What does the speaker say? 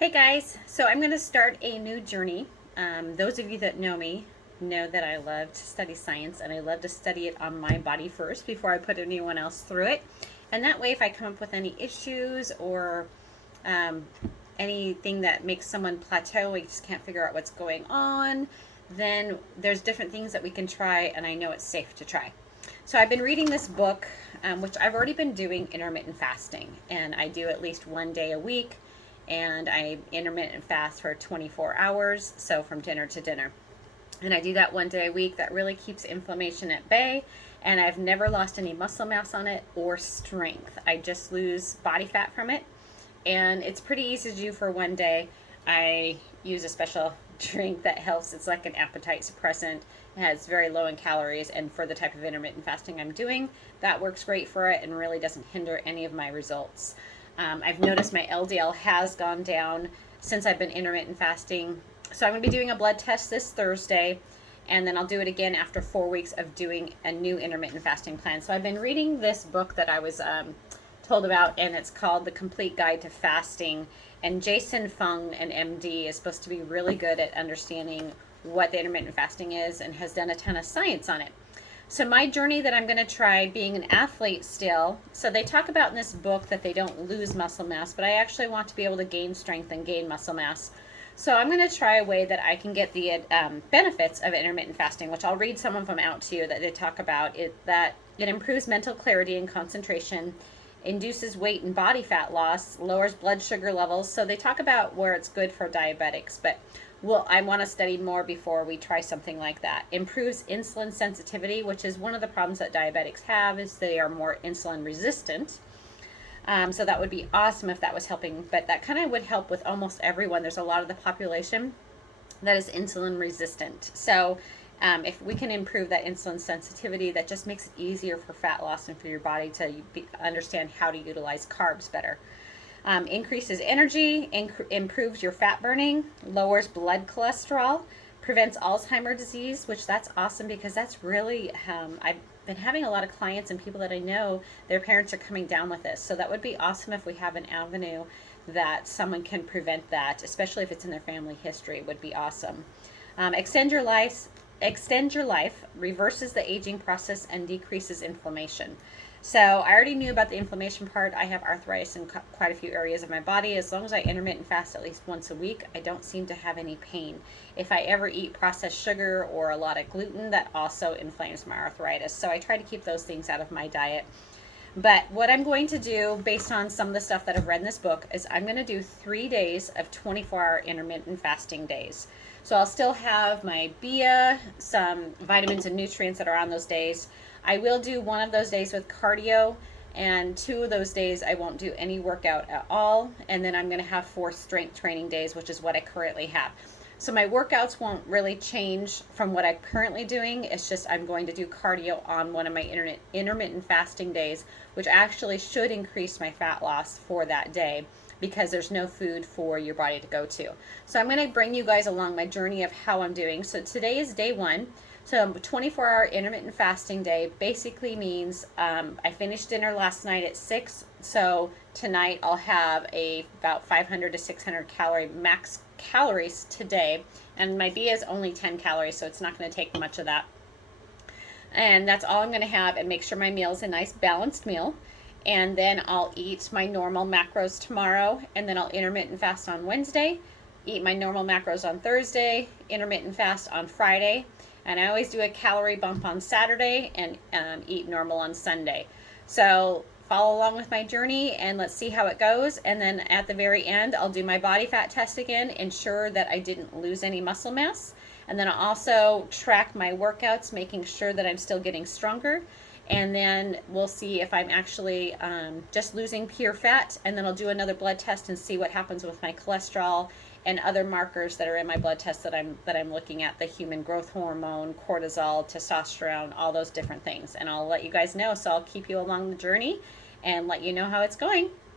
Hey guys, so I'm going to start a new journey. Those of you that know me know that I love to study science and I love to study it on my body first before I put anyone else through it. And that way, if I come up with any issues or um, anything that makes someone plateau, we just can't figure out what's going on, then there's different things that we can try, and I know it's safe to try. So I've been reading this book, which I've already been doing intermittent fasting, and I do at least one day a week, and I intermittent fast for 24 hours, so from dinner to dinner. And I do that one day a week. That really keeps inflammation at bay, and I've never lost any muscle mass on it or strength. I just lose body fat from it, and it's pretty easy to do for one day. I use a special drink that helps. It's like an appetite suppressant. It has very low in calories, and for the type of intermittent fasting I'm doing, that works great for it and really doesn't hinder any of my results. I've noticed my LDL has gone down since I've been intermittent fasting. So I'm going to be doing a blood test this Thursday, and then I'll do it again after 4 weeks of doing a new intermittent fasting plan. So I've been reading this book that I was told about, and it's called The Complete Guide to Fasting. And Jason Fung, an MD, is supposed to be really good at understanding what the intermittent fasting is and has done a ton of science on it. So my journey that I'm going to try being an athlete still. So they talk about in this book that they don't lose muscle mass, but I actually want to be able to gain strength and gain muscle mass. So I'm going to try a way that I can get the benefits of intermittent fasting, which I'll read some of them out to you that they talk about. That it improves mental clarity and concentration, induces weight and body fat loss, lowers blood sugar levels. So they talk about where it's good for diabetics, but I want to study more before we try something like that. Improves insulin sensitivity, which is one of the problems that diabetics have, is they are more insulin resistant. So that would be awesome if that was helping, but that kind of would help with almost everyone. There's a lot of the population that is insulin resistant. So if we can improve that insulin sensitivity, that just makes it easier for fat loss and for your body to understand how to utilize carbs better. Increases energy, improves your fat burning, lowers blood cholesterol, prevents Alzheimer's disease, which that's awesome because that's really, I've been having a lot of clients and people that I know, their parents are coming down with this. So that would be awesome if we have an avenue that someone can prevent that, especially if it's in their family history, would be awesome. Extend your life, reverses the aging process, and decreases inflammation. So I already knew about the inflammation part. I have arthritis in quite a few areas of my body. As long as I intermittent fast at least once a week, I don't seem to have any pain. If I ever eat processed sugar or a lot of gluten, that also inflames my arthritis. So I try to keep those things out of my diet. But what I'm going to do, based on some of the stuff that I've read in this book, is I'm going to do 3 days of 24-hour intermittent fasting days. So I'll still have my BIA, some vitamins and nutrients that are on those days. I will do one of those days with cardio, and 2 of those days I won't do any workout at all. And then I'm going to have 4 strength training days, which is what I currently have. So my workouts won't really change from what I'm currently doing. It's just I'm going to do cardio on one of my intermittent fasting days, which actually should increase my fat loss for that day because there's no food for your body to go to. So I'm going to bring you guys along my journey of how I'm doing. So today is day 1. So 24-hour intermittent fasting day basically means I finished dinner last night at 6. So tonight I'll have about 500 to 600 calorie max calories today, and my BIA is only 10 calories, so it's not going to take much of that. And that's all I'm going to have, and make sure my meal is a nice balanced meal. And then I'll eat my normal macros tomorrow, and then I'll intermittent fast on Wednesday, eat my normal macros on Thursday, intermittent fast on Friday, and I always do a calorie bump on Saturday and eat normal on Sunday. So follow along with my journey and let's see how it goes. And then at the very end, I'll do my body fat test again, ensure that I didn't lose any muscle mass. And then I'll also track my workouts, making sure that I'm still getting stronger. And then we'll see if I'm actually just losing pure fat. And then I'll do another blood test and see what happens with my cholesterol and other markers that are in my blood test that I'm looking at, the human growth hormone, cortisol, testosterone, all those different things. And I'll let you guys know. So I'll keep you along the journey and let you know how it's going.